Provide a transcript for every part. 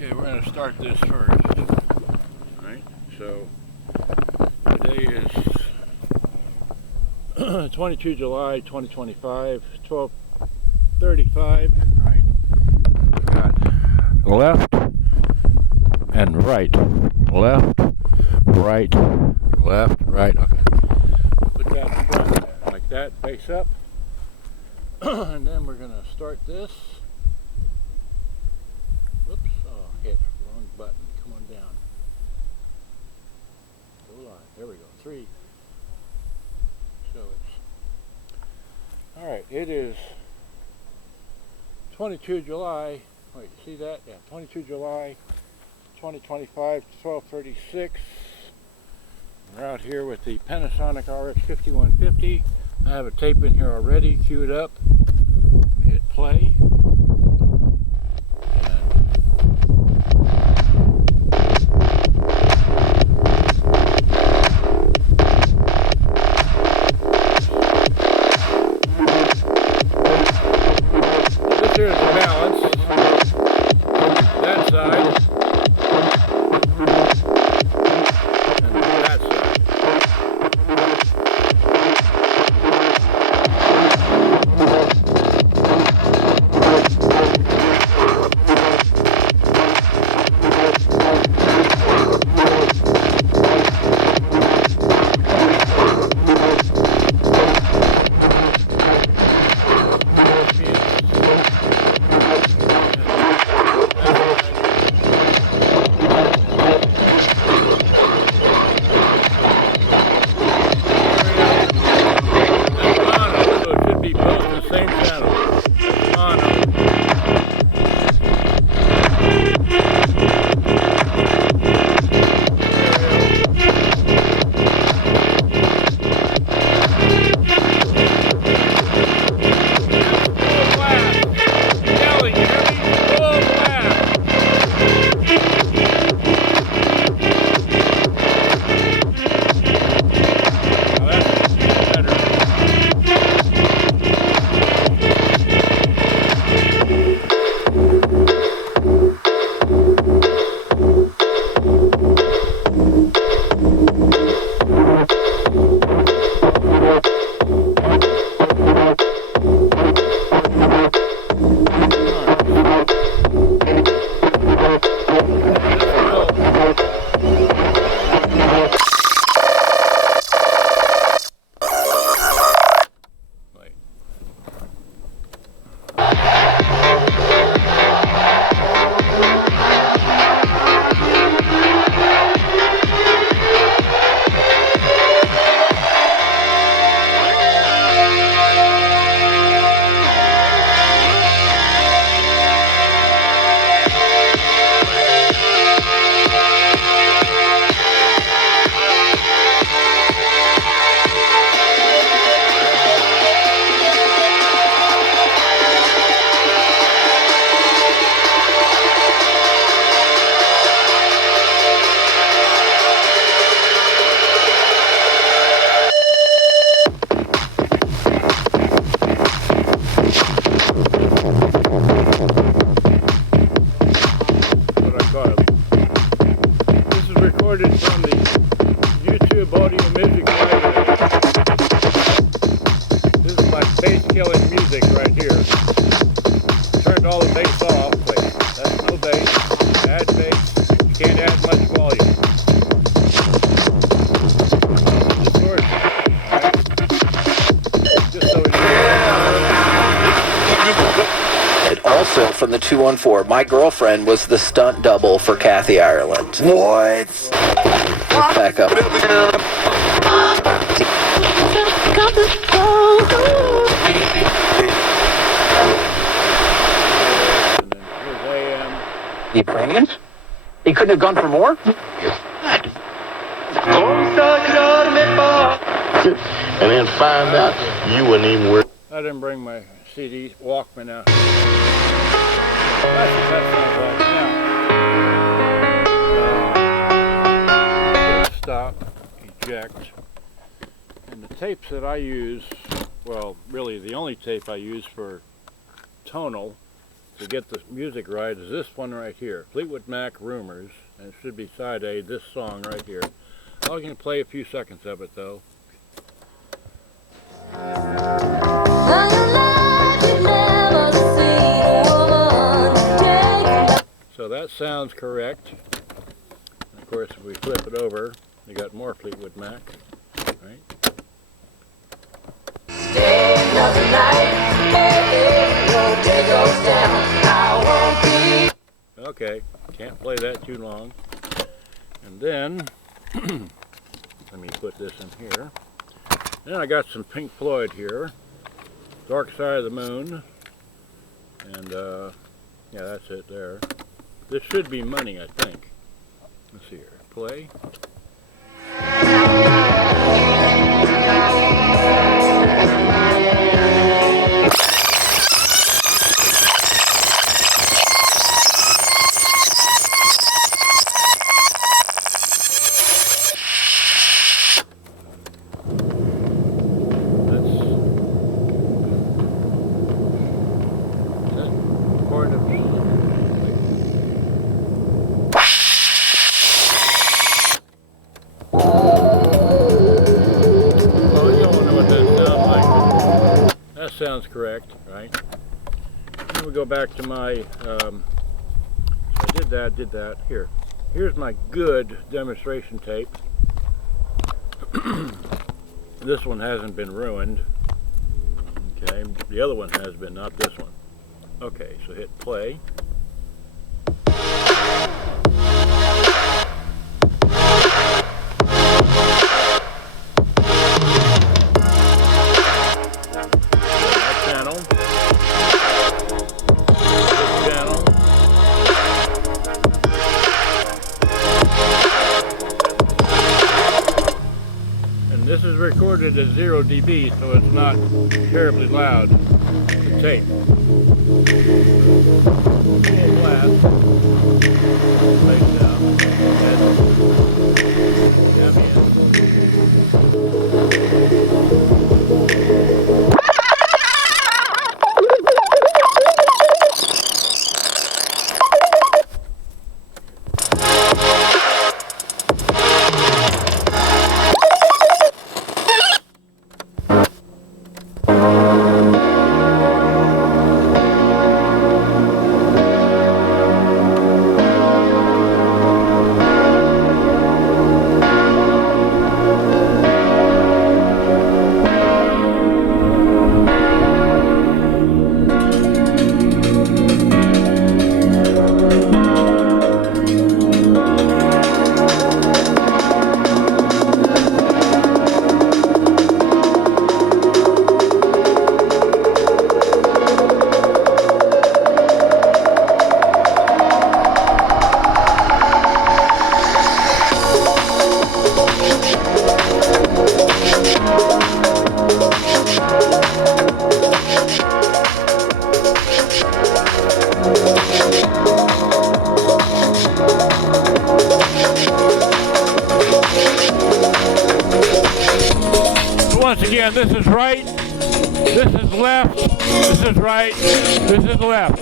Okay, we're going to start this first. Alright, so today is 22 July 2025, 12:35. Right? We've got left and right. Left, right, left, right. Okay. Put that in front like that, face up. And then we're going to start this. Whoops, oh, hit wrong button. Come on down. Hold on. There we go. 3. So it's alright. It is 22 July. Wait, see that? Yeah, 22 July 2025, 12:36. We're out here with the Panasonic RX-5150. I have a tape in here already queued up. Hit play. Here's the balance. That side. And that side. Recorded from the YouTube audio music library. This is my bass killing music right here. Turned all the bass off. Wait, that's no bass. Add bass. You can't add much volume. Distortion. Right? Just so it's And also from the 214, my girlfriend was the stunt double for Kathy Ireland. What? Back up. Ukrainian? He couldn't have gone for more? And then find out you wouldn't even work. I didn't bring my CD Walkman out. That's what that sounds like now. Stop, eject. And the tapes that I use, well, really the only tape I use for tonal to get the music right is this one right here, Fleetwood Mac Rumors, and it should be side A, this song right here. I'm going to play a few seconds of it though. So that sounds correct. And of course, if we flip it over, you got more Fleetwood Mac, right? Stay another night, hey, no day goes down, I won't be. Okay, can't play that too long. And then, let me put this in here. Then I got some Pink Floyd here, Dark Side of the Moon, and yeah, that's it there. This should be Money, I think. Let's see here, play. Sounds correct, right? Then we go back to my, so I did that. Here's my good demonstration tape. This one hasn't been ruined. Okay, the other one has been, not this one. Okay, so hit play. This is recorded at 0 dB, so it's not terribly loud, the tape. Full blast. Face down. Once again, this is right, this is left, this is right, this is left.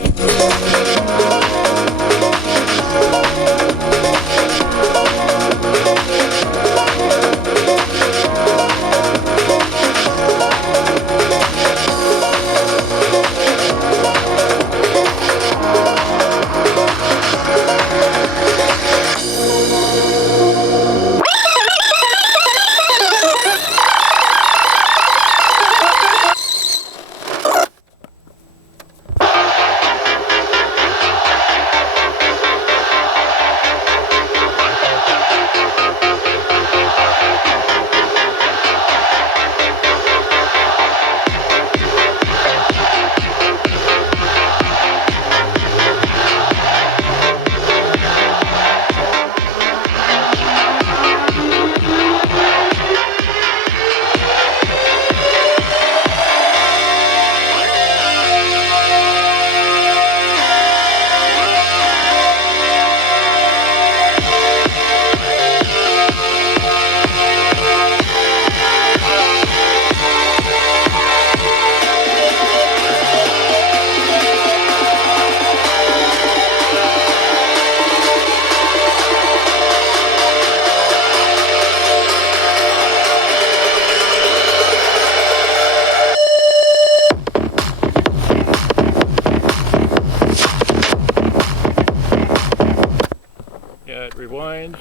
rewinds,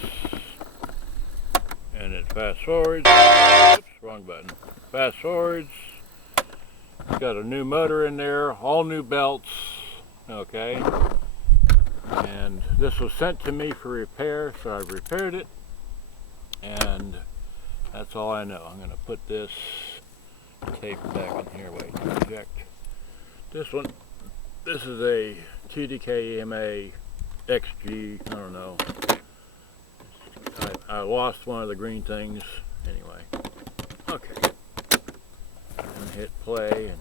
and it fast forwards. Oops, wrong button. Fast forwards. It's got a new motor in there, all new belts. Okay. And this was sent to me for repair, so I've repaired it. And that's all I know. I'm going to put this tape back in here. Wait, eject. This one, this is a TDK EMA XG, I don't know. I lost one of the green things. Anyway, okay. And hit play and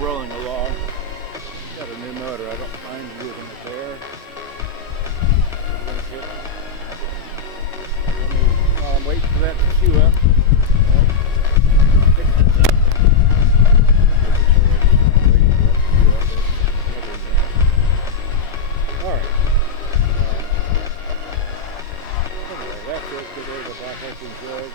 rolling along. Got a new motor. I don't mind using it there. While I'm waiting for that to queue up. Pick this up. Alright. Anyway, that's it today. The back open good.